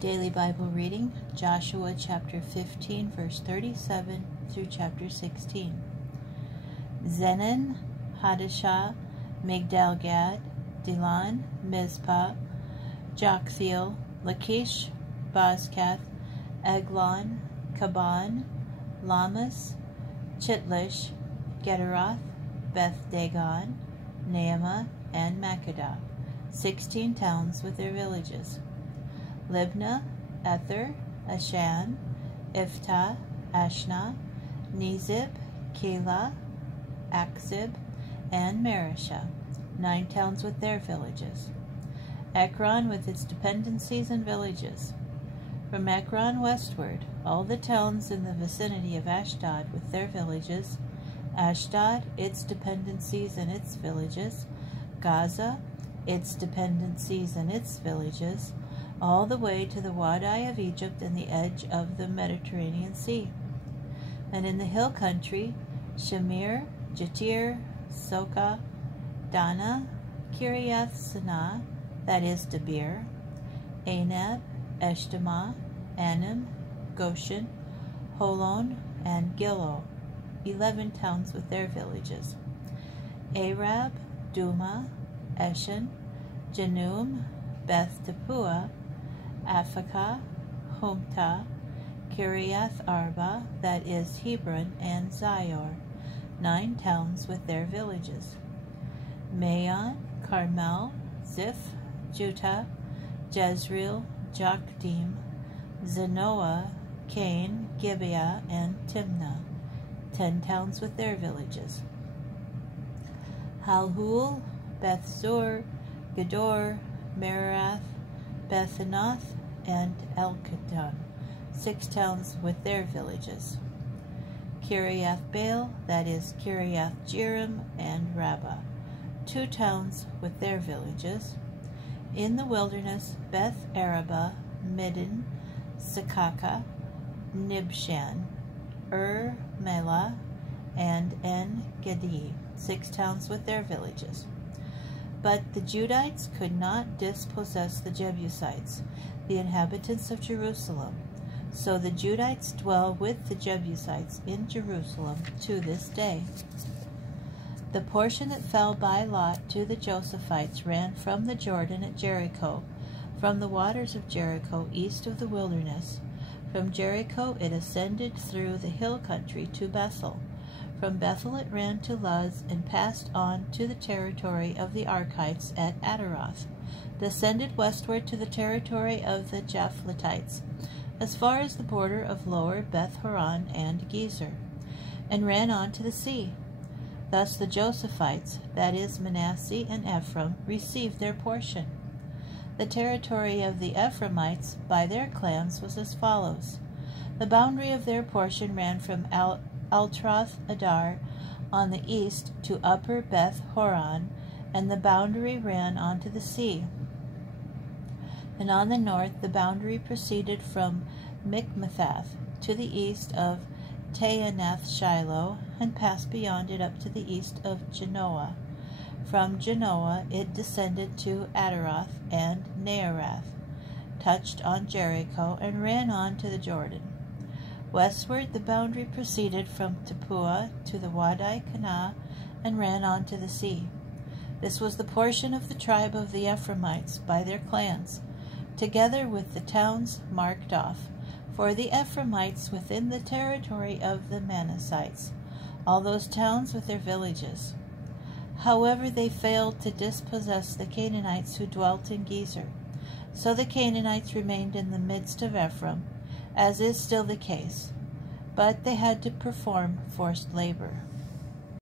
Daily Bible reading, Joshua chapter 15, verse 37 through chapter 16. Zenan, Hadashah, Migdal-Gad, Dilan, Mizpah, Joktheel, Lachish, Bozkath, Eglon, Kaban, Lamas, Chitlish, Gederoth, Beth-Dagon, Naamah, and Makkedah, 16 towns with their villages. Libnah, Ether, Ashan, Iftah, Ashna, Nezib, Keilah, Achzib, and Mareshah, 9 towns with their villages. Ekron with its dependencies and villages. From Ekron westward, all the towns in the vicinity of Ashdod with their villages, Ashdod, its dependencies and its villages, Gaza, its dependencies and its villages, all the way to the Wadi of Egypt and the edge of the Mediterranean Sea. And in the hill country, Shamir, Jatir, Sokah, Dana, Kiriath Sanah, that is Debir, Anab, Eshtemoa, Anim, Goshen, Holon, and Gilo, 11 towns with their villages. Arab, Duma, Eshen, Janum, Beth Tappuah, Aphekah, Humtah, Kiriath Arba, that is Hebron, and Zior, 9 towns with their villages. Maon, Carmel, Ziph, Juttah, Jezreel, Jokdeam, Zanoah, Cain, Gibeah, and Timnah, 10 towns with their villages. Halhul, Beth-zur, Gedor, Merath, Bethanath, and Elkadon, 6 towns with their villages. Kiriath Baal, that is Kiriath Jearim, and Rabbah, 2 towns with their villages. In the wilderness, Beth Arabah, Middin, Sekaka, Nibshan, Melah, and En-Gedi, 6 towns with their villages. But the Judites could not dispossess the Jebusites, the inhabitants of Jerusalem. So the Judites dwell with the Jebusites in Jerusalem to this day. The portion that fell by lot to the Josephites ran from the Jordan at Jericho, from the waters of Jericho east of the wilderness. From Jericho it ascended through the hill country to Bethel. From Bethel it ran to Luz and passed on to the territory of the Archites at Ataroth, descended westward to the territory of the Japhletites, as far as the border of lower Beth-horon and Gezer, and ran on to the sea. Thus the Josephites, that is Manasseh and Ephraim, received their portion. The territory of the Ephraimites by their clans was as follows. The boundary of their portion ran from Altroth Adar on the east to upper Beth-horon, and the boundary ran on to the sea. And on the north the boundary proceeded from Mikmethath to the east of Taanath-Shiloh, and passed beyond it up to the east of Janoah. From Janoah it descended to Ataroth and Naarath, touched on Jericho, and ran on to the Jordan. Westward the boundary proceeded from Tappuah to the Wadi Kanah, and ran on to the sea. This was the portion of the tribe of the Ephraimites by their clans, together with the towns marked off, for the Ephraimites within the territory of the Manassites, all those towns with their villages. However, they failed to dispossess the Canaanites who dwelt in Gezer. So the Canaanites remained in the midst of Ephraim, as is still the case, but they had to perform forced labor.